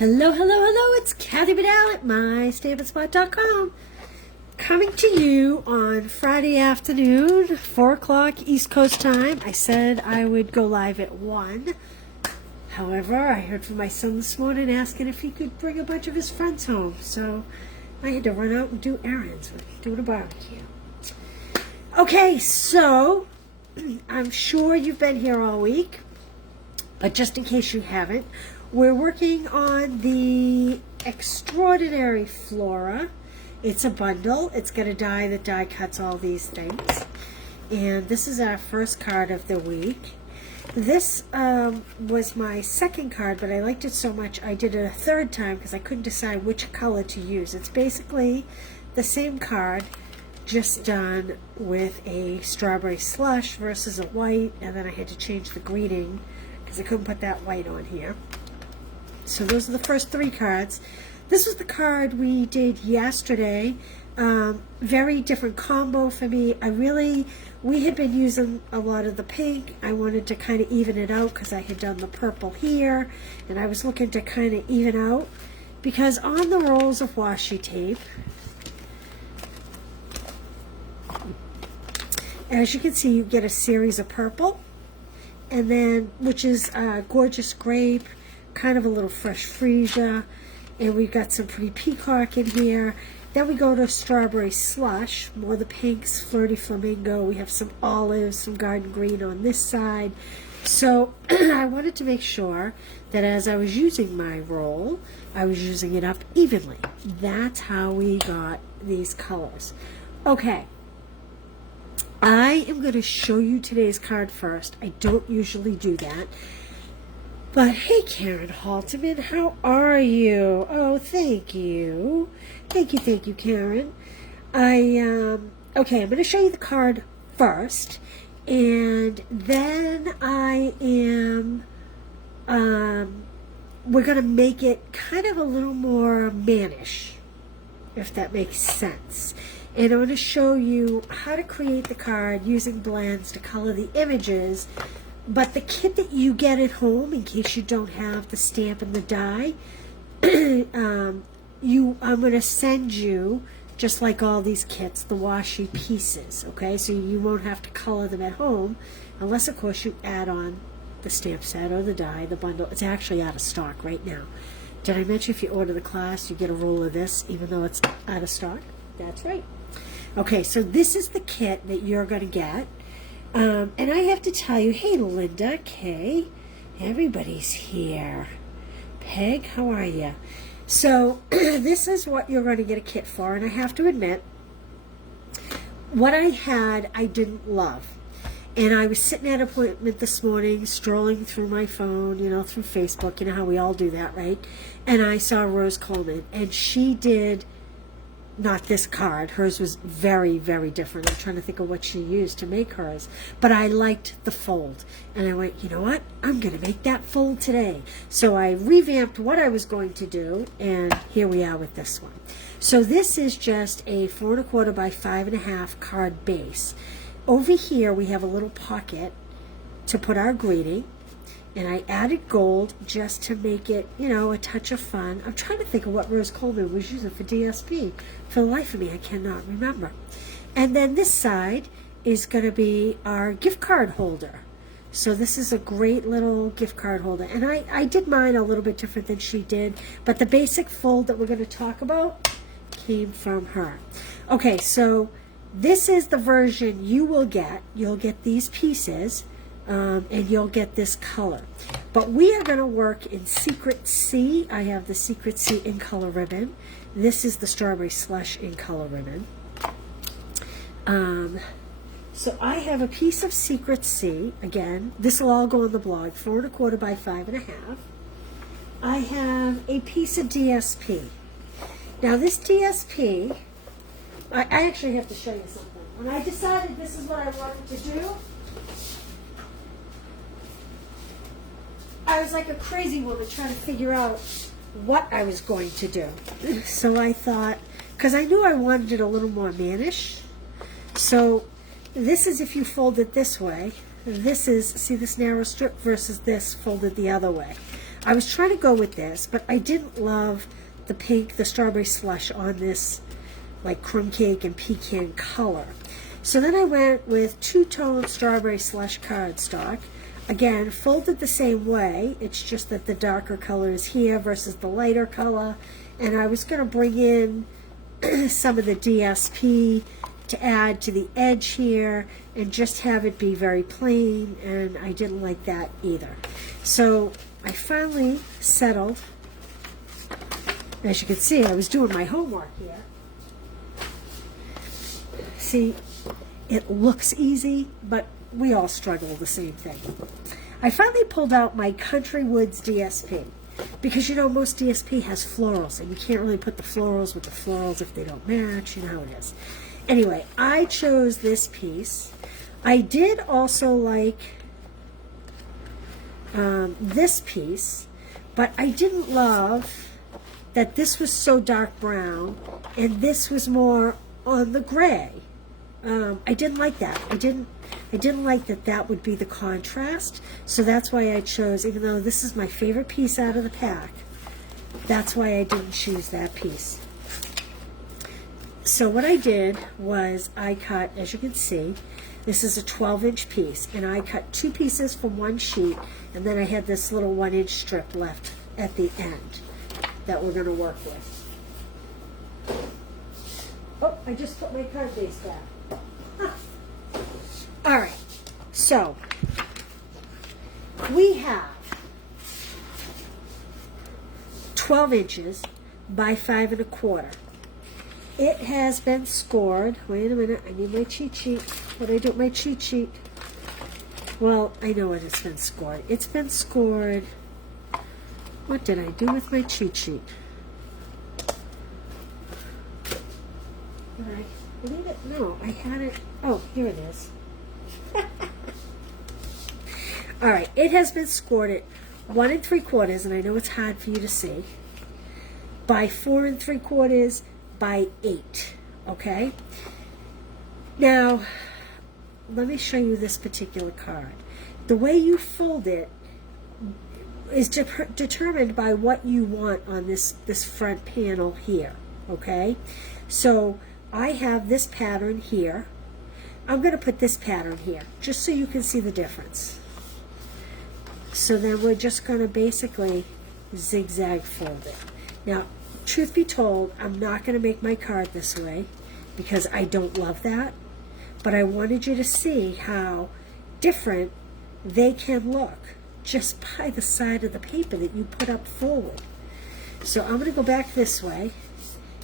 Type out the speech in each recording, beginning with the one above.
Hello, hello, hello, it's Kathy Vidal at MyStampandSpot.com, coming to you on Friday afternoon, 4 o'clock East Coast time. I said I would go live at 1. However, I heard from my son this morning asking if he could bring a bunch of his friends home, so I had to run out and do errands. We're doing a barbecue. Okay, so I'm sure you've been here all week, but just in case you haven't, we're working on the extraordinary Flora. It's a bundle. It's got a die that die cuts all these things. And this is our first card of the week. This was my second card, but I liked it so much I did it a third time because I couldn't decide which color to use. It's basically the same card, just done with a strawberry slush versus a white, and then I had to change the greeting because I couldn't put that white on here. So those are the first 3 cards. This was the card we did yesterday. Very different combo for me. We had been using a lot of the pink. I wanted to kind of even it out because I had done the purple here, and I was looking to kind of even out because on the rolls of washi tape, as you can see, you get a series of purple, and then which is gorgeous grape, kind of a little fresh freesia, and we've got some pretty peacock in here. Then we go to strawberry slush, more the pinks, flirty flamingo. We have some olives, some garden green on this side. So I wanted to make sure that as I was using my roll, I was using it up evenly. That's how we got these colors. Okay, I am going to show you today's card first. I don't usually do that. But hey, Karen Halterman, how are you? Oh, thank you. Thank you, Karen. Okay, I'm going to show you the card first, and then we're going to make it kind of a little more mannish, if that makes sense. And I'm going to show you how to create the card using blends to color the images. But the kit that you get at home, in case you don't have the stamp and the die, I'm going to send you, just like all these kits, the washi pieces, okay? So you won't have to color them at home, unless, of course, you add on the stamp set or the die, the bundle. It's actually out of stock right now. Did I mention if you order the class, you get a roll of this, even though it's out of stock? That's right. Okay, so this is the kit that you're going to get. And I have to tell you, hey, Linda, Kay, everybody's here. Peg, how are you? So this is what you're going to get a kit for, and I have to admit, what I had, I didn't love. And I was sitting at an appointment this morning, strolling through my phone, through Facebook, how we all do that, right? And I saw Rose Coleman, and she did not this card. Hers was very, very different. I'm trying to think of what she used to make hers. But I liked the fold. And I went, you know what? I'm going to make that fold today. So I revamped what I was going to do, and here we are with this one. So this is just a 4 1/4 by 5 1/2 card base. Over here we have a little pocket to put our greeting. And I added gold just to make it, a touch of fun. I'm trying to think of what Rose Coleman was using for DSP. For the life of me, I cannot remember. And then this side is going to be our gift card holder. So this is a great little gift card holder. And I did mine a little bit different than she did. But the basic fold that we're going to talk about came from her. Okay, so this is the version you will get. You'll get these pieces. And you'll get this color. But we are going to work in Secret C. I have the Secret C in color ribbon. This is the Strawberry Slush in color ribbon. So I have a piece of Secret C. Again, this will all go on the blog. 4 1/4 by 5 1/2. I have a piece of DSP. Now this DSP, I actually have to show you something. When I decided this is what I wanted to do, I was like a crazy woman trying to figure out what I was going to do. So I thought, because I knew I wanted it a little more mannish. So this is if you fold it this way. This is, see this narrow strip versus this folded the other way. I was trying to go with this, but I didn't love the pink, the strawberry slush on this like crumb cake and pecan color. So then I went with two-tone strawberry slush cardstock. Again, folded the same way. It's just that the darker color is here versus the lighter color. And I was going to bring in some of the DSP to add to the edge here and just have it be very plain, and I didn't like that either. So I finally settled. As you can see, I was doing my homework here. See, it looks easy, but we all struggle the same thing. I finally pulled out my Country Woods DSP because, you know, most DSP has florals, and you can't really put the florals with the florals if they don't match. You know how it is. Anyway, I chose this piece. I did also like this piece, but I didn't love that this was so dark brown and this was more on the gray. I didn't like that. I didn't like that that would be the contrast. So that's why I chose, even though this is my favorite piece out of the pack, that's why I didn't choose that piece. So what I did was I cut, as you can see, this is a 12-inch piece, and I cut two pieces from one sheet, and then I had this little 1-inch strip left at the end that we're going to work with. Oh, I just put my card base back. Huh. All right, so we have 12 inches by 5 1/4. It has been scored. Wait a minute, I need my cheat sheet. What did I do with my cheat sheet? Well, I know what it's been scored. It's been scored. What did I do with my cheat sheet? Did I leave it? No, I had it. Oh, here it is. All right, it has been scored at 1 3/4, and I know it's hard for you to see, by 4 3/4 by 8. Okay. Now, let me show you this particular card. The way you fold it is determined by what you want on this front panel here. Okay. So I have this pattern here. I'm going to put this pattern here just so you can see the difference. So then we're just going to basically zigzag fold it. Now, truth be told, I'm not going to make my card this way because I don't love that, but I wanted you to see how different they can look just by the side of the paper that you put up forward. So I'm going to go back this way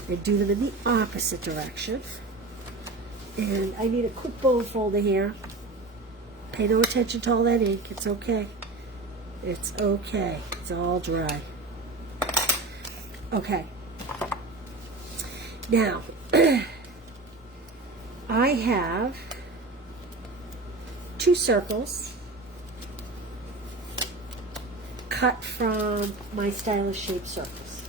and do them in the opposite direction. And I need a quick bone folder here. Pay no attention to all that ink. It's okay. It's okay. It's all dry. Okay. Now, I have 2 circles cut from my stylish shape circles.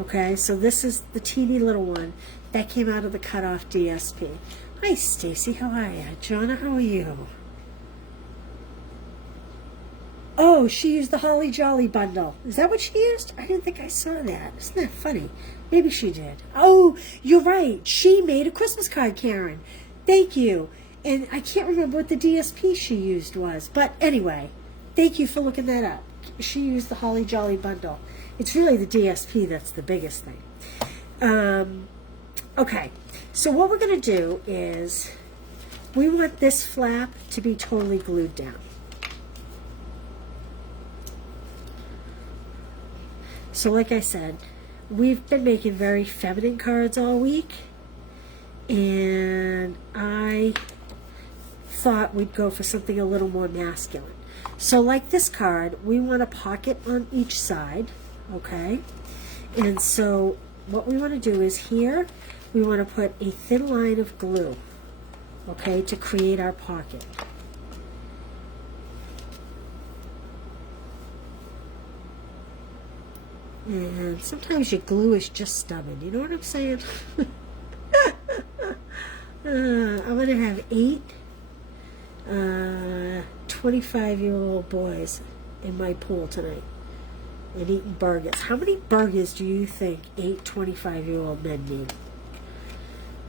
Okay, so this is the teeny little one that came out of the cutoff DSP. Hi, Stacy. How are you? Jonna, how are you? Oh, she used the Holly Jolly bundle. Is that what she used? I didn't think I saw that. Isn't that funny? Maybe she did. Oh, you're right. She made a Christmas card, Karen. Thank you. And I can't remember what the DSP she used was. But anyway, thank you for looking that up. She used the Holly Jolly bundle. It's really the DSP that's the biggest thing. Okay, so what we're going to do is we want this flap to be totally glued down. So like I said, we've been making very feminine cards all week, and I thought we'd go for something a little more masculine. So like this card, we want a pocket on each side, okay? And so what we want to do is here, we want to put a thin line of glue, okay, to create our pocket. And sometimes your glue is just stubborn. You know what I'm saying? I'm going to have 8 25-year-old boys in my pool tonight and eating burgers. How many burgers do you think 8 25-year-old men need?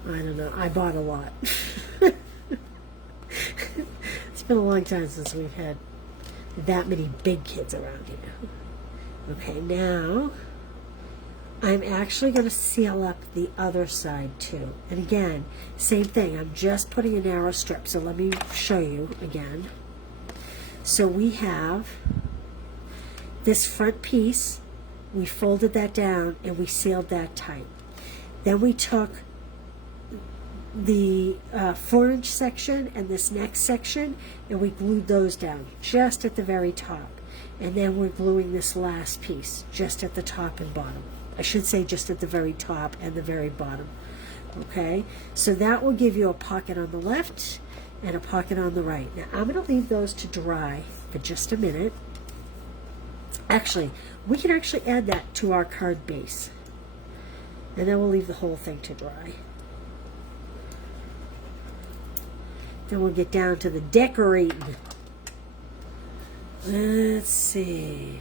I don't know. I bought a lot. It's been a long time since we've had that many big kids around here. Okay, now I'm actually going to seal up the other side too. And again, same thing. I'm just putting a narrow strip. So let me show you again. So we have this front piece. We folded that down and we sealed that tight. Then we took the 4-inch section and this next section and we glued those down just at the very top. And then we're gluing this last piece just at the top and bottom. I should say just at the very top and the very bottom. Okay, so that will give you a pocket on the left and a pocket on the right. Now I'm going to leave those to dry for just a minute. Actually, we can actually add that to our card base. And then we'll leave the whole thing to dry. Then we'll get down to the decorating. Let's see.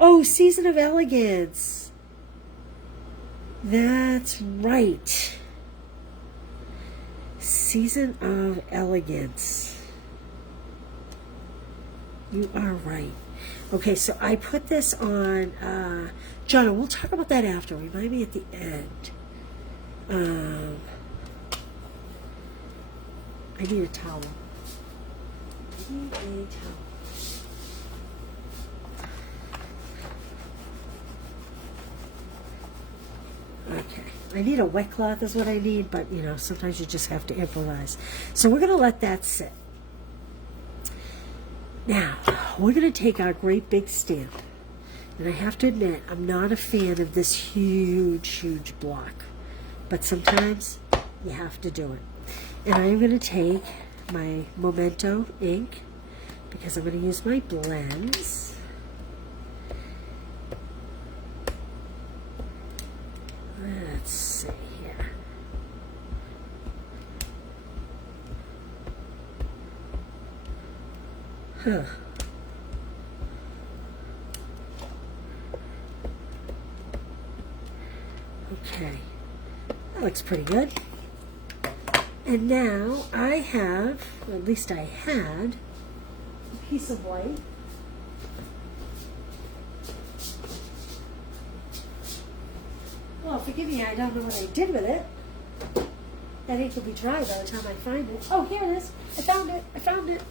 Oh, Season of Elegance. That's right. Season of Elegance. You are right. Okay, so I put this on, John, we'll talk about that after. Remind me at the end. I need a towel. I need a towel. Okay, I need a wet cloth is what I need, but you know, sometimes you just have to improvise. So we're going to let that sit. Now, we're going to take our great big stamp. And I have to admit, I'm not a fan of this huge, huge block. But sometimes you have to do it. And I'm going to take my Memento ink, because I'm going to use my blends. Let's see here. Huh. Okay. That looks pretty good. And now I have, or at least I had, a piece of white. Well, forgive me, I don't know what I did with it. That ink will be dry by the time I find it. Oh, here it is. I found it. I found it.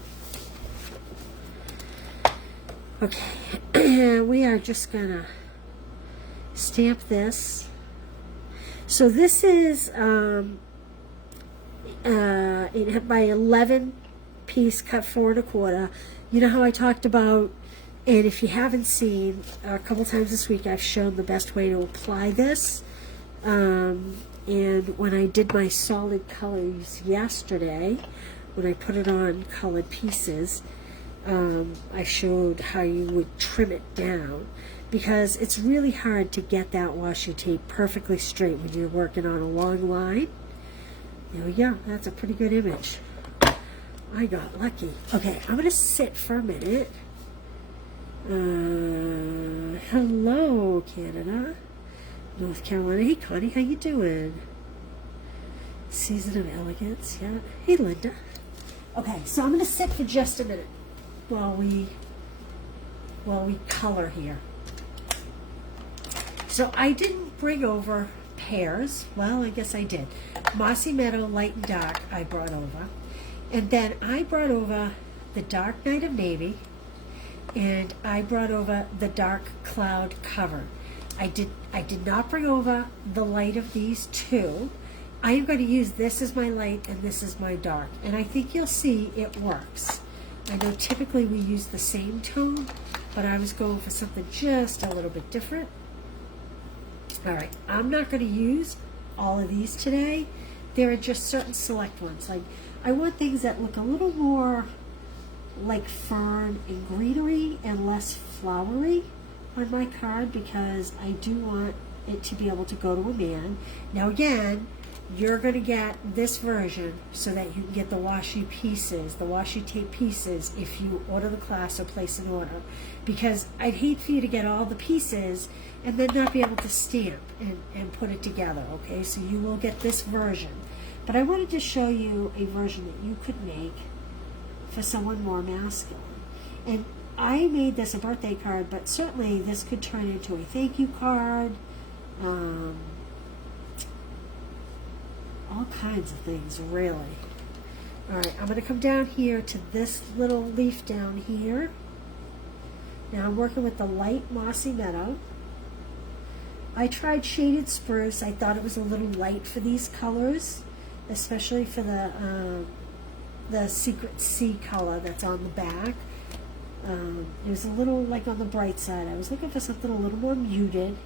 Okay. We are just going to stamp this. So this is by 11 piece cut 4 1/4. You know how I talked about, and if you haven't seen, a couple times this week I've shown the best way to apply this. And when I did my solid colors yesterday, when I put it on colored pieces, I showed how you would trim it down, because it's really hard to get that washi tape perfectly straight when you're working on a long line. There we go. That's a pretty good image. I got lucky. Okay, I'm going to sit for a minute. Hello, Canada. North Carolina. Hey, Connie, how you doing? Season of Elegance, yeah. Hey, Linda. Okay, so I'm going to sit for just a minute while we color here. So I didn't bring over pears. Well, I guess I did. Mossy Meadow, Light and Dark, I brought over. And then I brought over the Dark Night of Navy, and I brought over the Dark Cloud Cover. I did not bring over the light of these two. I am going to use this as my light and this is my dark. And I think you'll see it works. I know typically we use the same tone, but I was going for something just a little bit different. Alright, I'm not going to use all of these today. There are just certain select ones. Like, I want things that look a little more like fern and greenery and less flowery on my card, because I do want it to be able to go to a man. Now again, you're going to get this version so that you can get the washi pieces, the washi tape pieces, if you order the class or place an order. Because I'd hate for you to get all the pieces and then not be able to stamp and put it together, okay? So you will get this version. But I wanted to show you a version that you could make for someone more masculine. And I made this a birthday card, but certainly this could turn into a thank you card, all kinds of things, really. All right, I'm going to come down here to this little leaf down here. Now I'm working with the light mossy meadow. I tried shaded spruce. I thought it was a little light for these colors, especially for the secret sea color that's on the back. It was a little like on the bright side. I was looking for something a little more muted.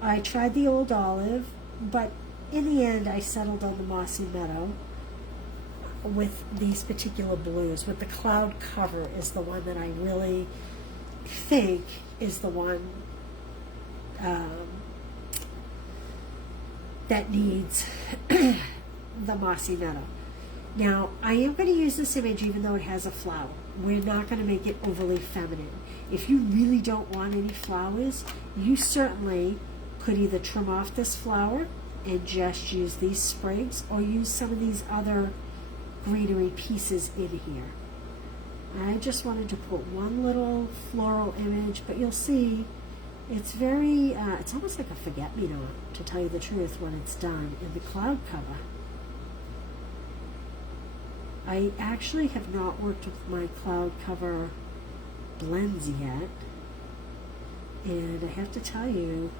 I tried the old olive, but in the end I settled on the mossy meadow with these particular blues. With the cloud cover is the one that I really think is the one that needs the mossy meadow. Now, I am going to use this image even though it has a flower. We're not going to make it overly feminine. If you really don't want any flowers, you certainly could either trim off this flower and just use these sprigs, or use some of these other greenery pieces in here. I just wanted to put one little floral image, but you'll see it's very, it's almost like a forget-me-not, to tell you the truth, when it's done in the cloud cover. I actually have not worked with my cloud cover blends yet, and I have to tell you,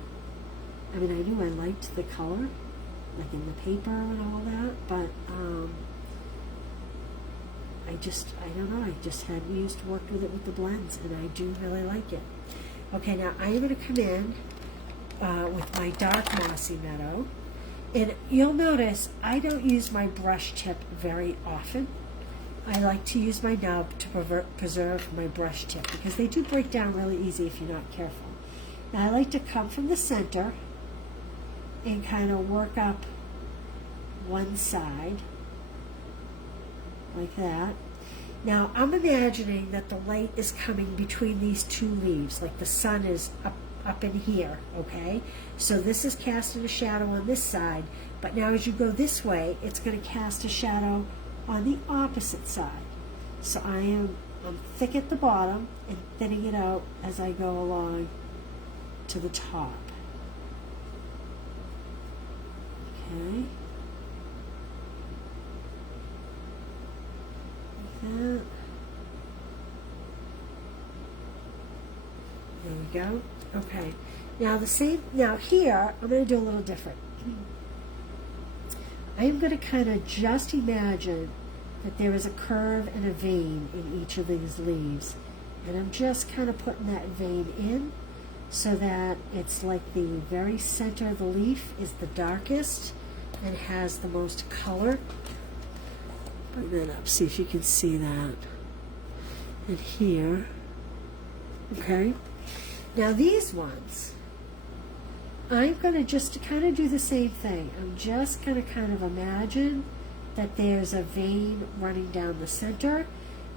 I mean, I knew I liked the color, like in the paper and all that, but I don't know, I just hadn't worked with it with the blends, and I do really like it. Okay, now I am going to come in with my dark mossy meadow, and you'll notice I don't use my brush tip very often. I like to use my nub to preserve my brush tip, because they do break down really easy if you're not careful. Now I like to come from the center and kind of work up one side like that. Now I'm imagining that the light is coming between these two leaves, like the sun is up in here, okay? So this is casting a shadow on this side, but now as you go this way, it's going to cast a shadow on the opposite side. So I'm thick at the bottom and thinning it out as I go along to the top. Okay. Like that. There we go. Okay. Now here, I'm going to do a little different. I'm going to kind of just imagine that there is a curve and a vein in each of these leaves. And I'm just kind of putting that vein in so that it's like the very center of the leaf is the darkest and has the most color. Bring that up, see if you can see that. And here. Okay. Now these ones, I'm going to just kind of do the same thing. I'm just going to kind of imagine that there's a vein running down the center,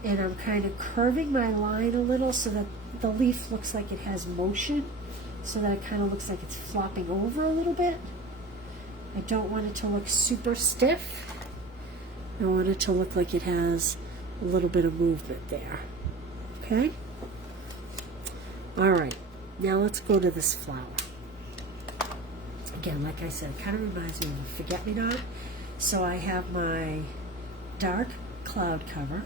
and I'm kind of curving my line a little so that the leaf looks like it has motion, so that it kind of looks like it's flopping over a little bit. I don't want it to look super stiff. I want it to look like it has a little bit of movement there. Okay? Alright, now let's go to this flower. Again, like I said, it kind of reminds me of a forget-me-not. So I have my dark cloud cover.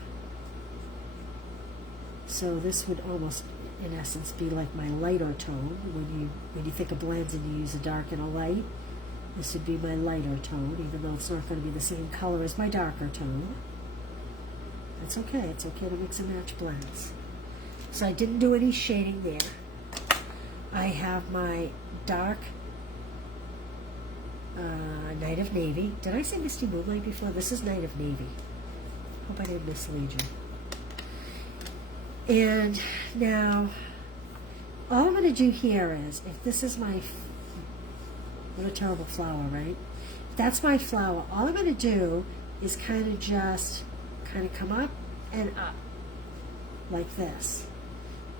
So this would almost, in essence, be like my lighter tone. When you think of blends and you use a dark and a light, this would be my lighter tone, even though it's not going to be the same color as my darker tone. That's okay. It's okay to mix and match blends. So I didn't do any shading there. I have my dark Night of Navy. Did I say Misty Moonlight before? This is Night of Navy. Hope I didn't mislead you. And now, all I'm going to do here is, if this is my, what a terrible flower, right? that's my flower. All I'm going to do is kind of come up and up like this.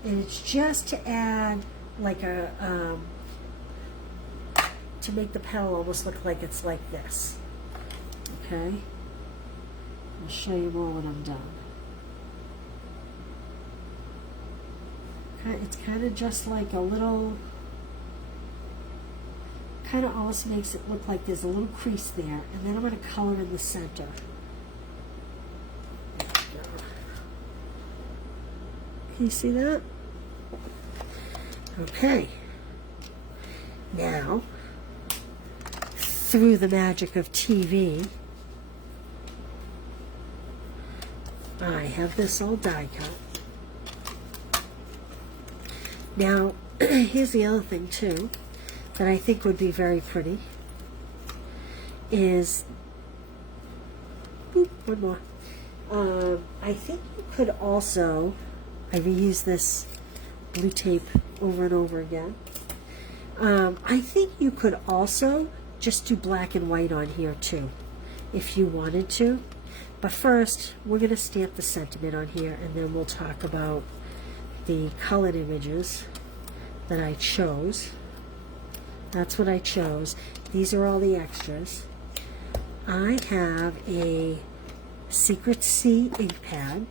And it's just to add like a, to make the petal almost look like it's like this. Okay? I'll show you more when I'm done. It's kind of just like a little, kind of almost makes it look like there's a little crease there, and then I'm going to color in the center. There we go. Can you see that? Okay. Now, through the magic of TV, I have this all die cut. Now, here's the other thing too that I think would be very pretty is, one more. I think you could also, I reuse this blue tape over and over again. I think you could also just do black and white on here too, if you wanted to. But first, we're going to stamp the sentiment on here, and then we'll talk about the colored images that I chose. That's what I chose. These are all the extras. I have a Secret C ink pad,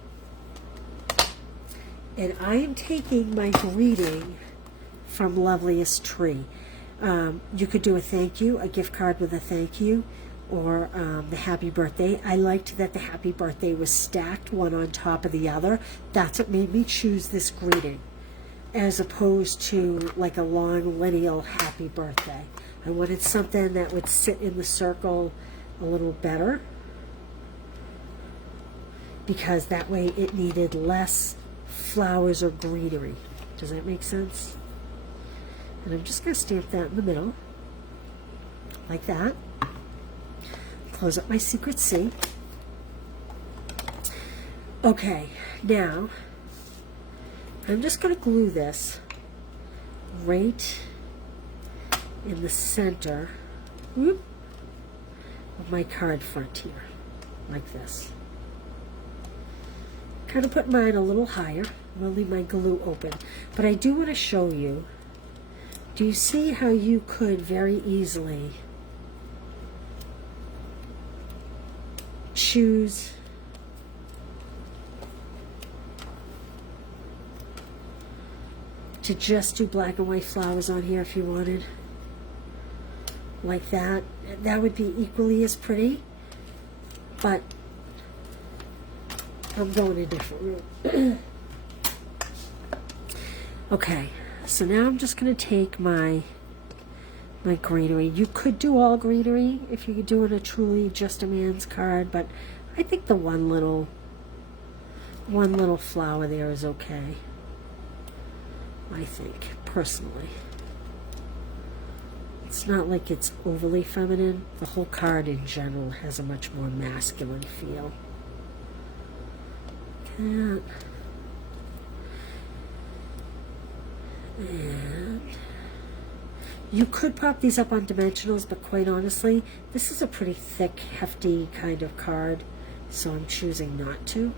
and I am taking my greeting from Loveliest Tree. You could do a thank you, a gift card with a thank you, or the happy birthday. I liked that the happy birthday was stacked one on top of the other. That's what made me choose this greeting, as opposed to like a long lineal happy birthday. I wanted something that would sit in the circle a little better, because that way it needed less flowers or greenery. Does that make sense? And I'm just going to stamp that in the middle, like that. Close up my Secret C. Okay, now I'm just going to glue this right in the center, whoop, of my card front here, like this. Kind of put mine a little higher. I'm going to leave my glue open. But I do want to show you, do you see how you could very easily choose to just do black and white flowers on here if you wanted, like that? That would be equally as pretty, but I'm going a different route. Okay, so now I'm just going to take my greenery. You could do all greenery if you're doing a truly just a man's card, but I think the one little flower there is okay. I think, personally. It's not like it's overly feminine. The whole card in general has a much more masculine feel. And you could pop these up on dimensionals, but quite honestly, this is a pretty thick, hefty kind of card, so I'm choosing not to.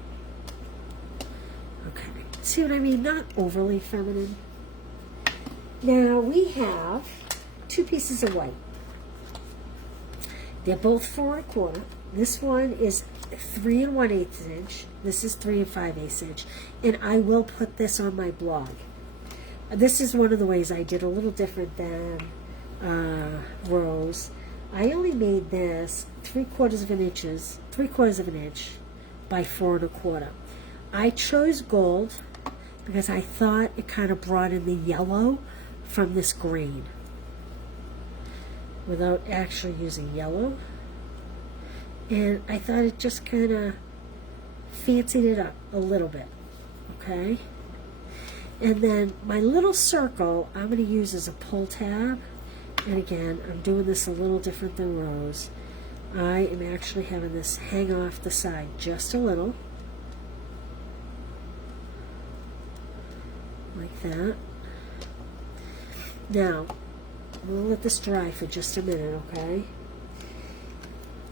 Okay, see what I mean? Not overly feminine. Now we have 2 pieces of white. They're both 4 1/4. This one is 3 1/8 inch. This is 3 5/8 inch. And I will put this on my blog. This is one of the ways I did a little different than Rose. I only made this 3/4 of an inch by 4 1/4. I chose gold because I thought it kind of brought in the yellow from this green without actually using yellow. And I thought it just kind of fancied it up a little bit. Okay? And then my little circle I'm going to use as a pull tab. And again, I'm doing this a little different than Rose. I am actually having this hang off the side just a little. Like that. Now, I'm going to let this dry for just a minute, okay?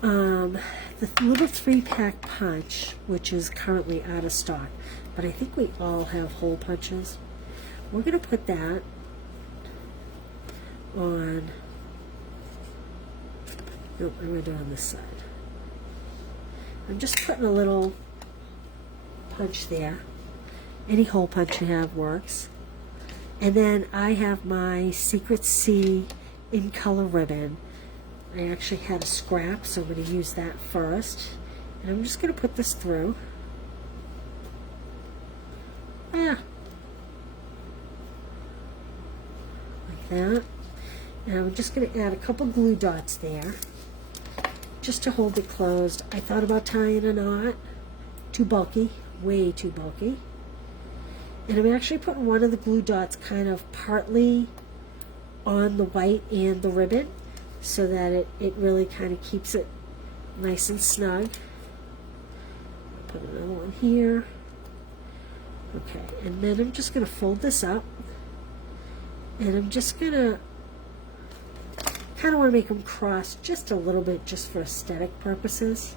The little 3-pack punch, which is currently out of stock, but I think we all have hole punches. We're going to put that on, nope, I'm going to do it on this side. I'm just putting a little punch there. Any hole punch you have works. And then I have my Secret C in color ribbon. I actually had a scrap, so I'm going to use that first. And I'm just going to put this through. Like that. And I'm just going to add a couple glue dots there, just to hold it closed. I thought about tying a knot. Too bulky, way too bulky. And I'm actually putting one of the glue dots kind of partly on the white and the ribbon, so that it really kind of keeps it nice and snug. Put another one here. Okay, and then I'm just going to fold this up, and I'm just going to kind of want to make them cross just a little bit, just for aesthetic purposes,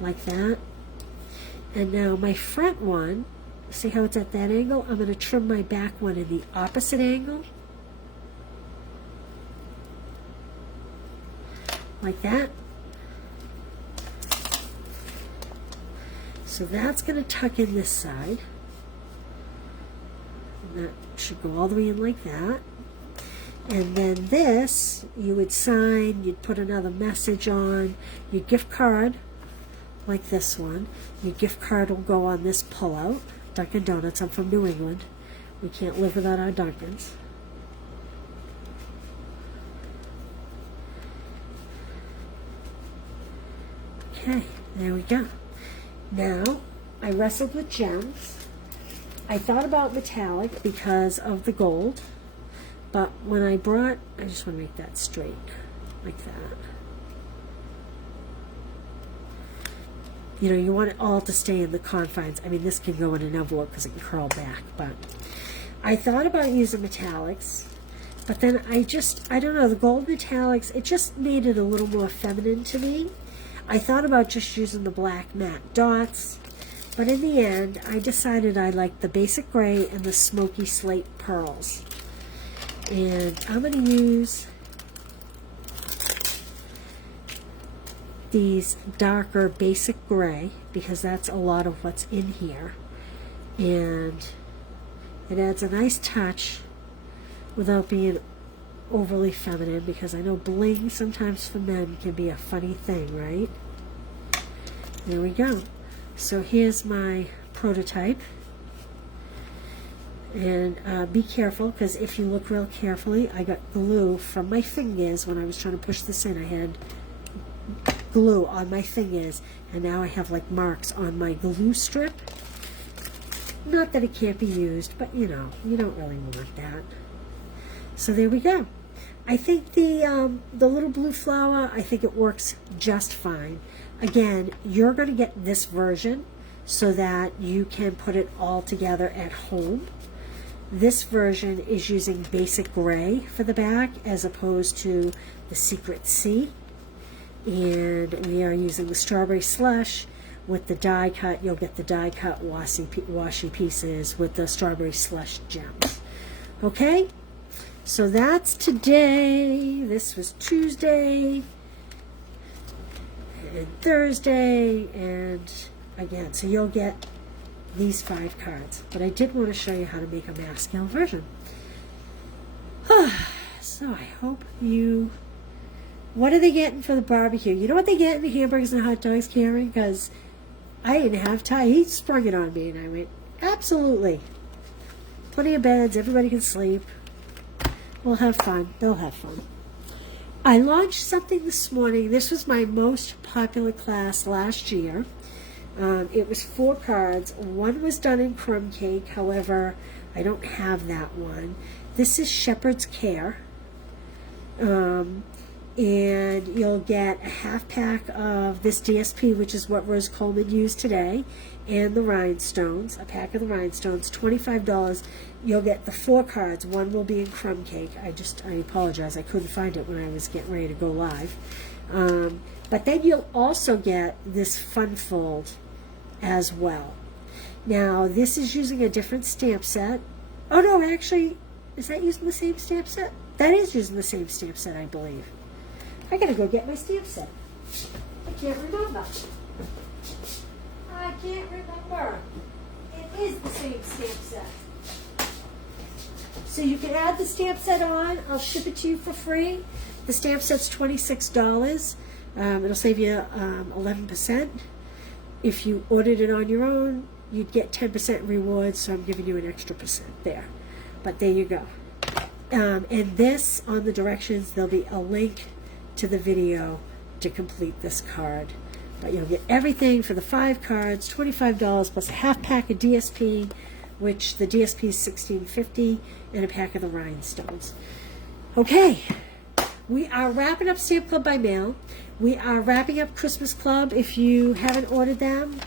like that. And now my front one, see how it's at that angle? I'm going to trim my back one in the opposite angle, like that. So that's going to tuck in this side. And that should go all the way in like that. And then this, you would sign, you'd put another message on, your gift card, like this one. Your gift card will go on this pullout. Dunkin' Donuts, I'm from New England. We can't live without our Dunkins. Okay, there we go. Now, I wrestled with gems. I thought about metallic because of the gold, but when I brought, I just want to make that straight, like that. You know, you want it all to stay in the confines. I mean, this can go in an envelope because it can curl back, but I thought about using metallics, but then I don't know, the gold metallics, it just made it a little more feminine to me. I thought about just using the black matte dots, but in the end, I decided I liked the basic gray and the smoky slate pearls. And I'm going to use these darker basic gray because that's a lot of what's in here. And it adds a nice touch without being overly feminine, because I know bling sometimes for men can be a funny thing, right? There we go. So here's my prototype. And be careful, because if you look real carefully, I got glue from my fingers when I was trying to push this in. I had glue on my fingers, and now I have like marks on my glue strip. Not that it can't be used, but you know, you don't really want that. So there we go. I think the little blue flower, I think it works just fine. Again, you're going to get this version so that you can put it all together at home. This version is using basic gray for the back as opposed to the Secret C. And we are using the strawberry slush with the die cut. You'll get the die cut washi pieces with the strawberry slush gems. Okay? So that's today. This was Tuesday and Thursday, and again, so you'll get these 5 cards. But I did want to show you how to make a mass scale version. So I hope you... What are they getting for the barbecue? You know what they get in the hamburgers and hot dogs, Karen? Because I didn't have time. He sprung it on me, and I went, absolutely. Plenty of beds. Everybody can sleep. We'll have fun. They'll have fun. I launched something this morning. This was my most popular class last year. It was 4 cards. One was done in crumb cake. However, I don't have that one. This is Shepherd's Care. and you'll get a half pack of this DSP, which is what Rose Coleman used today, and the rhinestones, a pack of the rhinestones, $25. You'll get the 4 cards. One will be in crumb cake. I apologize, I couldn't find it when I was getting ready to go live. But then you'll also get this fun fold as well. Now, this is using a different stamp set. Oh no, actually, is that using the same stamp set? That is using the same stamp set, I believe. I gotta go get my stamp set. I can't remember. I can't remember. It is the same stamp set. So you can add the stamp set on. I'll ship it to you for free. The stamp set's $26. It'll save you 11%. If you ordered it on your own, you'd get 10% rewards, so I'm giving you an extra percent there. But there you go. And this, on the directions, there'll be a link to the video to complete this card. But you'll get everything for the 5 cards, $25 plus a half pack of DSP, which the DSP is $16.50, and a pack of the rhinestones. Okay, we are wrapping up Stamp Club by Mail. We are wrapping up Christmas Club. If you haven't ordered them,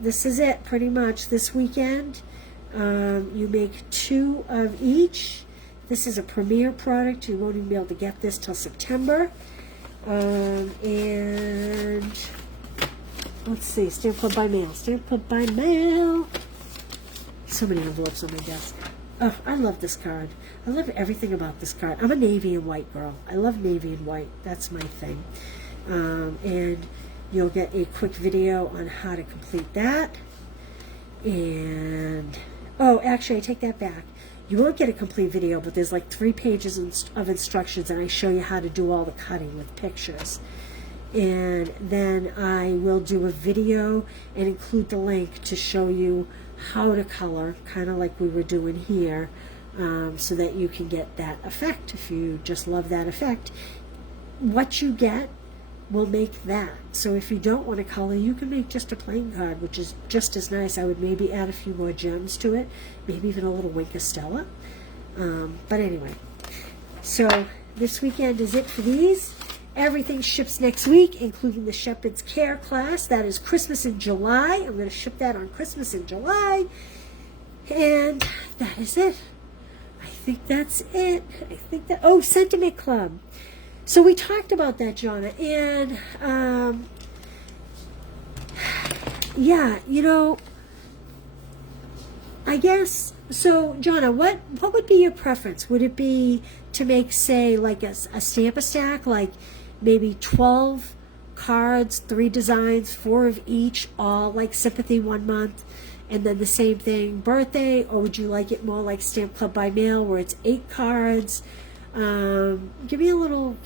this is it pretty much this weekend. You make 2 of each. This is a premier product. You won't even be able to get this till September. And let's see, Stamp Club by Mail. Stamp Club by Mail. So many envelopes on my desk. Oh, I love this card. I love everything about this card. I'm a navy and white girl. I love navy and white. That's my thing. And you'll get a quick video on how to complete that. And, oh, actually, I take that back. You won't get a complete video, but there's like 3 pages of instructions, and I show you how to do all the cutting with pictures. And then I will do a video and include the link to show you how to color, kind of like we were doing here, so that you can get that effect. If you just love that effect, what you get will make that. So if you don't want to color, you can make just a plain card, which is just as nice. I would maybe add a few more gems to it, maybe even a little Wink of Stella. But anyway, so this weekend is it for these. Everything ships next week, including the Shepherd's Care class. That is Christmas in July. I'm going to ship that on Christmas in July. And that is it. I think that's it. I think that, oh, Sentiment Club. So we talked about that, Jonna. And, yeah, you know, I guess, so, Jonna, what would be your preference? Would it be to make, say, like a stamp-a-stack, like maybe 12 cards, 3 designs, 4 of each, all like sympathy 1 month, and then the same thing birthday? Or would you like it more like Stamp Club by Mail, where it's 8 cards? Give me a little,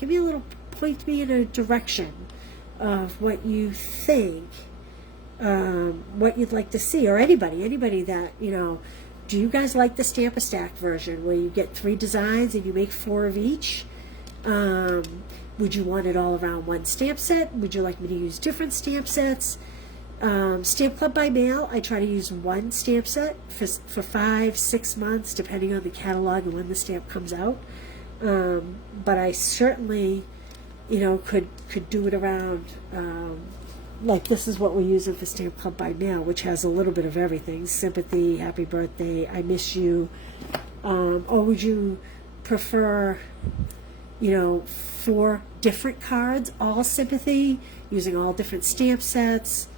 point me in a direction of what you think, what you'd like to see, or anybody that, you know. Do you guys like the Stamp-a-Stack version, where you get 3 designs and you make 4 of each? Would you want it all around one stamp set? Would you like me to use different stamp sets? Stamp Club by Mail, I try to use 1 stamp set for 5-6 months, depending on the catalog and when the stamp comes out. But I certainly, you know, could do it around, like this is what we're using for Stamp Club by Mail, which has a little bit of everything: sympathy, happy birthday, I miss you. Or would you prefer, you know, 4 different cards, all sympathy, using all different stamp sets?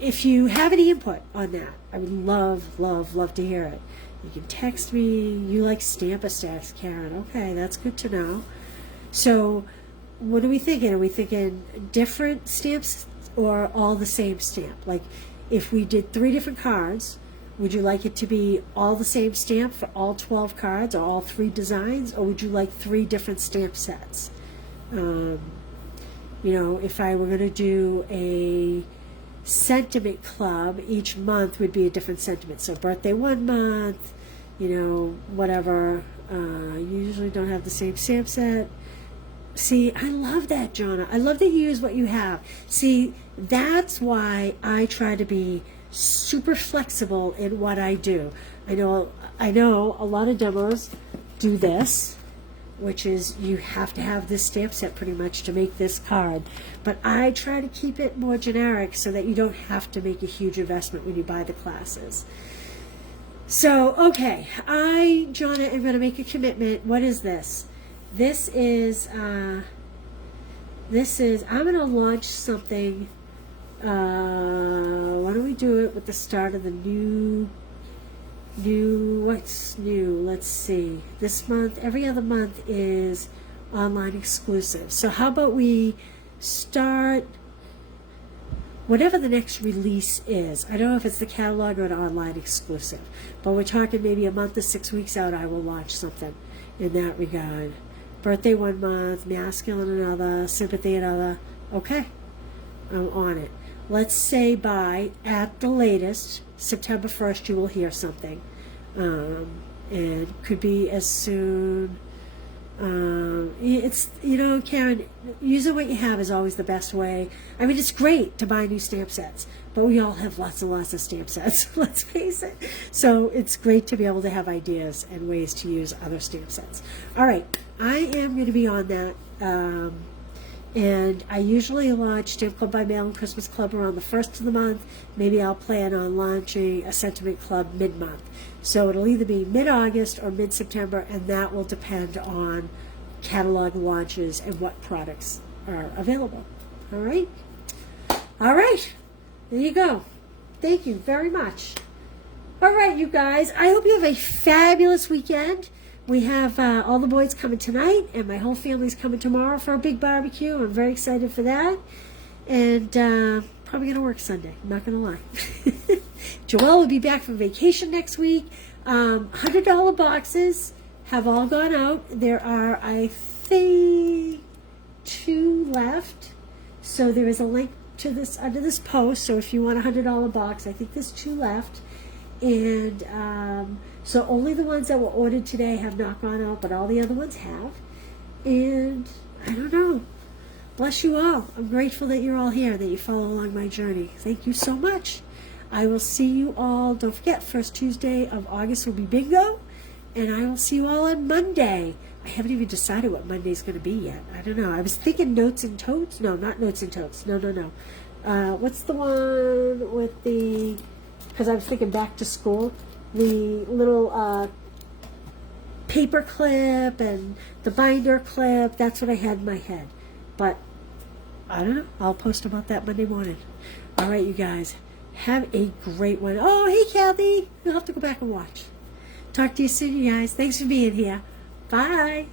If you have any input on that, I would love to hear it. You can text me. You like Stamp-a-Stacks, Karen. Okay, that's good to know. So what are we thinking? Are we thinking different stamps or all the same stamp? Like, if we did 3 different cards, would you like it to be all the same stamp for all 12 cards, or all 3 designs? Or would you like 3 different stamp sets? You know, if I were going to do a sentiment club, each month would be a different sentiment. So birthday 1 month, you know, whatever. You usually don't have the same stamp set. See, I love that, Jonna. I love that you use what you have. See, that's why I try to be super flexible in what I do. I know a lot of demos do this. which is you have to have this stamp set pretty much to make this card. But I try to keep it more generic so that you don't have to make a huge investment when you buy the classes. So, okay, Jonna, am going to make a commitment. What is this? This is, I'm going to launch something. Why don't we do it with the start of the what's new? Let's see. This month, every other month is online exclusive. So how about we start whatever the next release is. I don't know if it's the catalog or an online exclusive, but we're talking maybe a month to 6 weeks out, I will launch something in that regard. Birthday 1 month, masculine another, sympathy another. Okay, I'm on it. Let's say by, at the latest, September 1st, you will hear something. And could be as soon, it's, Karen, using what you have is always the best way. I mean, it's great to buy new stamp sets, but we all have lots and lots of stamp sets, let's face it. So it's great to be able to have ideas and ways to use other stamp sets. All right, I am going to be on that. And I usually launch Stamp Club by Mail and Christmas Club around the 1st of the month. Maybe I'll plan on launching a Sentiment Club mid-month. So it'll either be mid-August or mid-September, and that will depend on catalog launches and what products are available. All right? All right. There you go. Thank you very much. All right, you guys. I hope you have a fabulous weekend. We have all the boys coming tonight, and my whole family's coming tomorrow for a big barbecue. I'm very excited for that. And probably going to work Sunday. I'm not going to lie. Joelle will be back from vacation next week. $100 boxes have all gone out. There are, I think, 2 left. So there is a link to this under this post. So if you want a $100 box, I think there's 2 left. And so only the ones that were ordered today have not gone out, but all the other ones have. And I don't know. Bless you all. I'm grateful that you're all here, that you follow along my journey. Thank you so much. I will see you all. Don't forget, first Tuesday of August will be bingo. And I will see you all on Monday. I haven't even decided what Monday's going to be yet. I don't know. I was thinking Notes and Totes. No, not Notes and Totes. No. What's the one with the... Because I was thinking back to school, the little paper clip and the binder clip, that's what I had in my head. But I don't know. I'll post about that Monday morning. All right, you guys. Have a great one. Oh, hey, Kathy. You'll have to go back and watch. Talk to you soon, you guys. Thanks for being here. Bye.